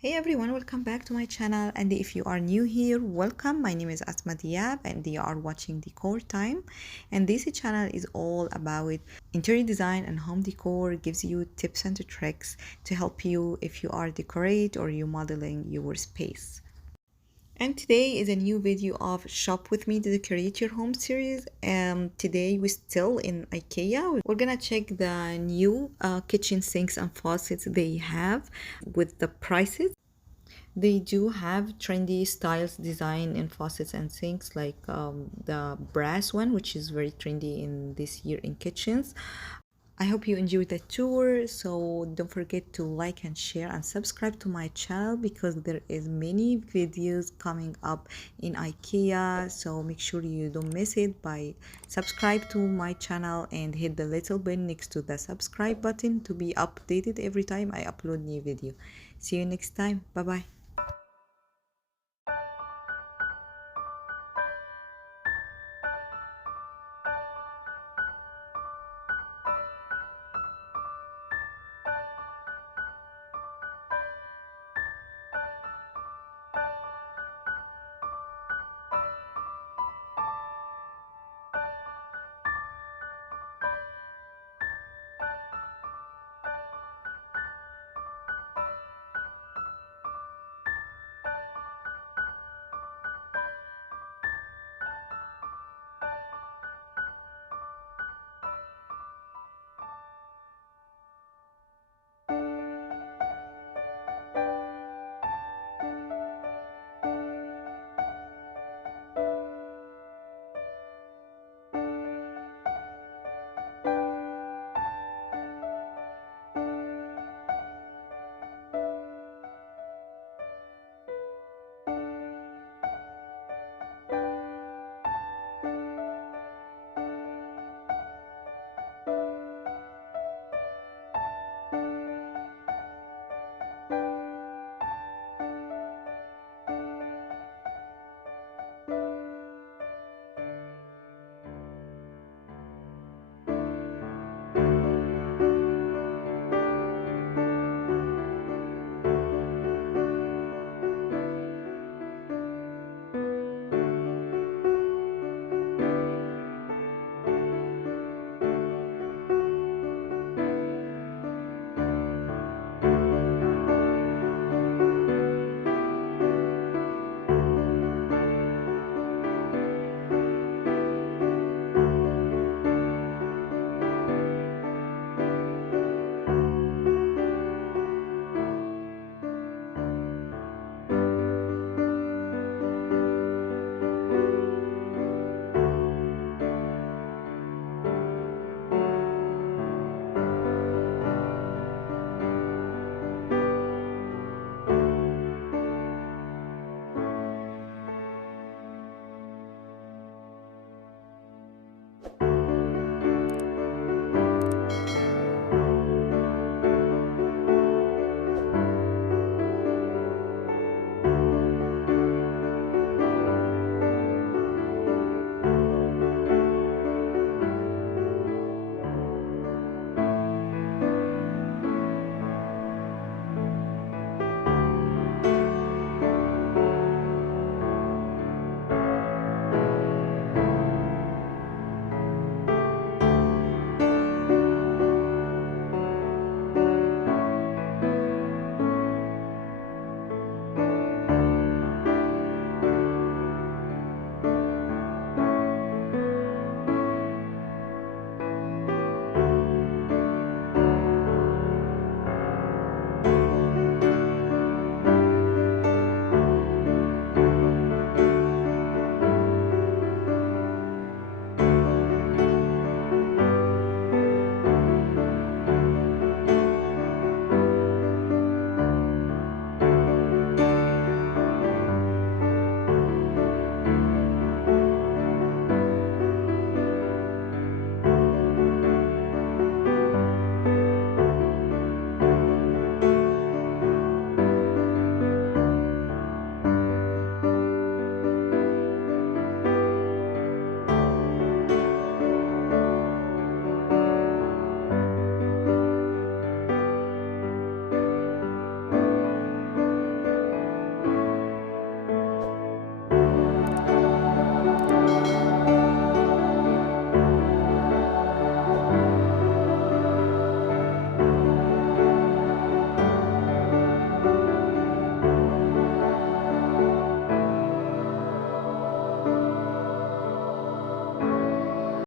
Hey everyone, welcome back to my channel, and if you are new here, welcome. My name is Asma Diab and you are watching Decor Time, and this channel is all about interior design and home decor. Gives you tips and tricks to help you if you are decorate or you modeling your space. And today is a new video of Shop With Me to Decorate Your Home series. Today we're still in Ikea. We're gonna check the new kitchen sinks and faucets they have with the prices. They do have trendy styles design in faucets and sinks, like the brass one, which is very trendy in this year in kitchens. I hope you enjoyed the tour, so don't forget to like and share and subscribe to my channel because there is many videos coming up in IKEA, so make sure you don't miss it by subscribe to my channel and hit the little bell next to the subscribe button to be updated every time I upload new video. See you next time. Bye bye.